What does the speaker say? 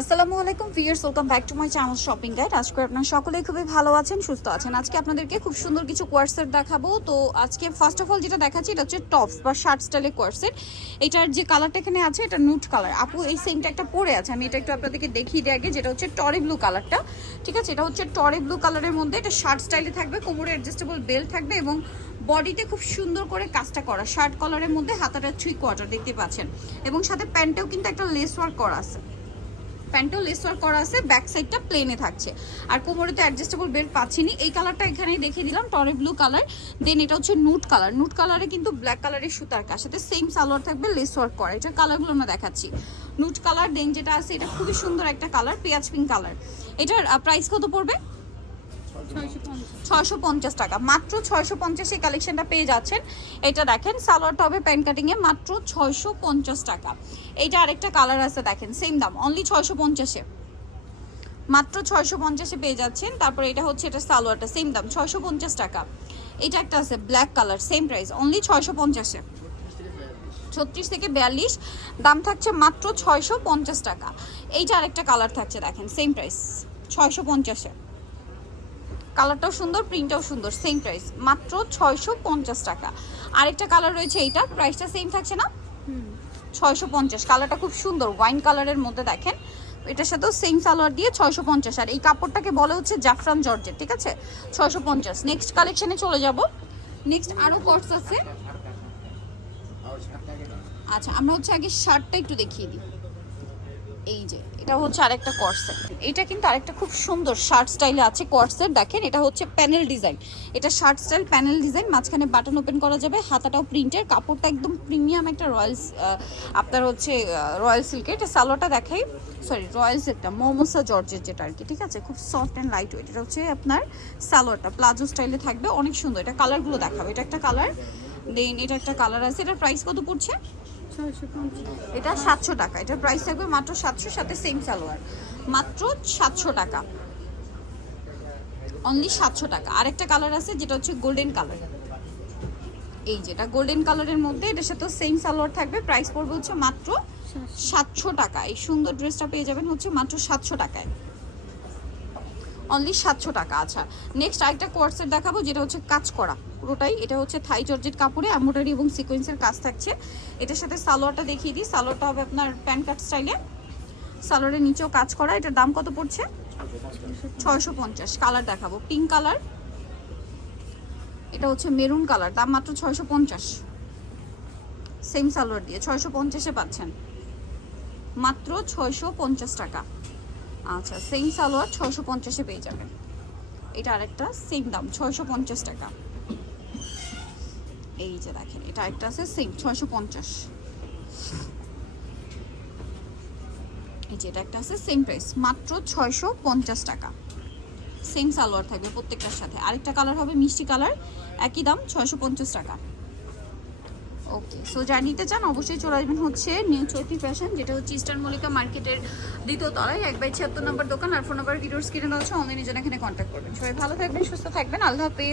আসসালামু আলাইকুম viewers welcome back to my channel shopping guide আজকে আপনারা সকলেই খুবই ভালো আছেন, সুস্থ আছেন। আজকে আপনাদেরকে খুব সুন্দর কিছু কোয়ার্সেট দেখাবো। তো আজকে ফার্স্ট অফ অল যেটা দেখাচ্ছি, এটা হচ্ছে টপস বা শার্ট স্টাইলের কোয়ার্সেট এটার যে কালারটা এখানে আছে, এটা নুট কালার আপু, এই সেমটা একটা পরে আছে, আমি এটা একটু আপনাদেরকে দেখিয়ে দিই আগে, যেটা হচ্ছে টরে ব্লু কালারটা ঠিক আছে? এটা হচ্ছে টরে ব্লু কালারের মধ্যে এটা শার্ট স্টাইলে থাকবে, কোমরে অ্যাডজাস্টেবল বেল্ট থাকবে এবং বডিতে খুব সুন্দর করে কাজটা করা। শার্ট কলারের মধ্যে হাতাটা থ্রি কোয়ার্টার দেখতে পাচ্ছেন। এবং সাথে প্যান্টেও কিন্তু একটা লেস ওয়ার্ক করা আছে। প্যান্টও লেস ওয়ার্ক করা আছে, ব্যাক সাইডটা প্লেনে থাকছে। আর কোমরে তো অ্যাডজাস্টেবল বেল্ট পাচ্ছিনি। এই কালারটা এখানে দেখিয়ে দিলাম, টরে ব্লু কালার দেন এটা হচ্ছে নুট কালার নুট কালারে কিন্তু ব্ল্যাক কালারের সুতার কাজ। সাথে সেম সালোয়ার থাকবে লেস ওয়ার্ক করা এটা কালারগুলো আমরা দেখাচ্ছি। নুট কালার দেন যেটা আছে, এটা খুবই সুন্দর একটা কালার পেঁয়াজ পিঙ্ক কালার এটার প্রাইস কত পড়বে? ছয়শো পঞ্চাশ টাকা। মাত্র ছয়শো পঞ্চাশে কালেকশনটা পেয়ে যাচ্ছেন। এটা দেখেন সালোয়ারটা হবে প্যান্ট কাটিংয়ে মাত্র ছয়শো পঞ্চাশ টাকা। এইটা আরেকটা কালার আছে, দেখেন সেম দাম অনলি ছয়শো পঞ্চাশে। মাত্র ছয়শো পঞ্চাশে পেয়ে যাচ্ছেন। তারপরে এটা হচ্ছে, এটা সালোয়ারটা সেম দাম, ছয়শো পঞ্চাশ টাকা। এটা একটা আছে black colour same price only ছয়শো পঞ্চাশে। ছত্রিশ থেকে বিয়াল্লিশ, দাম থাকছে মাত্র ছয়শো পঞ্চাশ টাকা। এইটা আরেকটা কালার থাকছে, দেখেন সেম প্রাইস ছয়শো পঞ্চাশে। কালারটাও সুন্দর প্রিন্টটাও সুন্দর সেম প্রাইস মাত্র ছয়শো পঞ্চাশ টাকা। আরেকটা কালার রয়েছে এইটা প্রাইসটা সেম থাকছে না? ছয়শো পঞ্চাশ কালারটা খুব সুন্দর ওয়াইন কালারের মধ্যে দেখেন। এটার সাথেও সেম সালোয়ার দিয়ে ছয়শো পঞ্চাশ আর এই কাপড়টাকে বলে হচ্ছে জাফরান জর্জের ঠিক আছে? ছয়শো পঞ্চাশ নেক্সট কালেকশনে চলে যাব। নেক্সট আরও কটস আছে। আচ্ছা আমরা হচ্ছে আগে শার্টটা একটু দেখিয়ে দিই। এই যে, এটা হচ্ছে আরেকটা কর্সেট এটা কিন্তু আরেকটা খুব সুন্দর শার্ট স্টাইলে আছে কর্সেট দেখেন, এটা হচ্ছে প্যানেল ডিজাইন এটা শার্ট স্টাইল প্যানেল ডিজাইন মাঝখানে বাটন ওপেন করা যাবে, হাতাটাও প্রিন্টের কাপড়টা একদম প্রিমিয়াম একটা রয়্যালস আপনার হচ্ছে রয়্যাল সিল্কের এটা সালোয়ারটা দেখাই সরি রয়্যাল সিল্কটা মোমোসা জর্জের যেটা আর কি, ঠিক আছে? খুব সফট অ্যান্ড লাইট ওয়েট এটা হচ্ছে আপনার সালোয়ারটা, প্লাজো স্টাইলে থাকবে, অনেক সুন্দর। এটা কালারগুলো দেখাবে, এটা একটা কালার দেন এটা একটা কালার আছে, এটার প্রাইস কত পড়ছে? এটা সাতশো টাকা। এটার প্রাইস থাকবে মাত্র সাতশো, সাথে সেম সালোয়ার। মাত্র সাতশো টাকা। অনলি সাতশো টাকা। আরেকটা কালার আছে যেটা হচ্ছে গোল্ডেন কালার এই যেটা গোল্ডেন কালারের মধ্যে এটার সাথে সেম সালোয়ার থাকবে। প্রাইস পড়বে হচ্ছে মাত্র সাতশো টাকা। এই সুন্দর ড্রেসটা পেয়ে যাবেন হচ্ছে মাত্র সাতশো টাকায়। অনলি সাতশো টাকা। আচ্ছা নেক্সট আরেকটা কোয়ার্সের দেখাবো, যেটা হচ্ছে কাজ করা। পুরোটাই, এটা হচ্ছে থাই জর্জেট কাপড়ে এমব্রয়ডারি এবং সিকোয়েন্সের কাজ থাকছে। এটার সাথে সালোয়ারটা দেখিয়ে দিই, সালোয়ারটা হবে আপনার প্যান্ট কাট স্টাইলে। সালোয়ারের নিচেও কাজ করা, এটার দাম কত পড়ছে? ছয়শো পঞ্চাশ। কালার দেখাবো পিঙ্ক কালার। এটা হচ্ছে মেরুন কালার, দাম মাত্র ছয়শো পঞ্চাশ। সেম সালোয়ার দিয়ে, ছয়শো পঞ্চাশে পাচ্ছেন। মাত্র ছয়শো পঞ্চাশ টাকা। আচ্ছা সেম সালোয়ার ছয়শো পঞ্চাশে পেয়ে যাবেন। এটা আরেকটা সেম দাম, ছয়শো পঞ্চাশ টাকা। এই যে দেখেন, এটা একটা আছে সেম ছয়শো পঞ্চাশ। এই যে এটা একটা আছে সেম প্রাইস মাত্র ছয়শো পঞ্চাশ টাকা। সেম সালোয়ার থাকবে প্রত্যেকটার সাথে। আরেকটা কালার হবে মিষ্টি কালার একই দাম, ছয়শো পঞ্চাশ টাকা। ওকে সো যা নিতে চান, অবশ্যই চলে আসবেন হচ্ছে নিউ চৈতি ফ্যাশন যেটা হচ্ছে ইস্টার্ন মল্লিকা মার্কেটের দ্বিতীয় তলায়, এক বাই ছিয়াত্তর নম্বর দোকান আর ফোন নাম্বার ভিডিওর স্ক্রিনে দেওয়া হচ্ছে অনলাইনে জন্য এখানে কন্ট্যাক্ট করবেন। সবাই ভালো থাকবেন, সুস্থ থাকবেন, আল্লাহ হাফেজ।